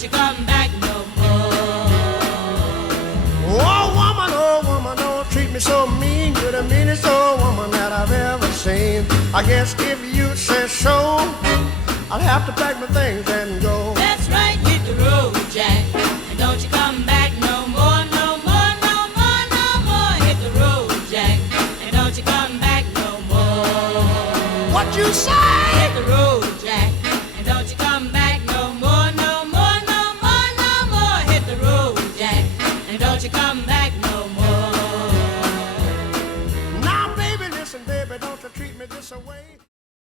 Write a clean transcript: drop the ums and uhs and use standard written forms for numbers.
don't you come back no more. Oh woman, don't treat me so mean. You're the meanest old woman that I've ever seen. I guess if you say so, I'll have to pack my things and go. That's right, hit the road, Jack, and don't you come back no more, no more, no more, no more. Hit the road, Jack, and don't you come back no more. What you say?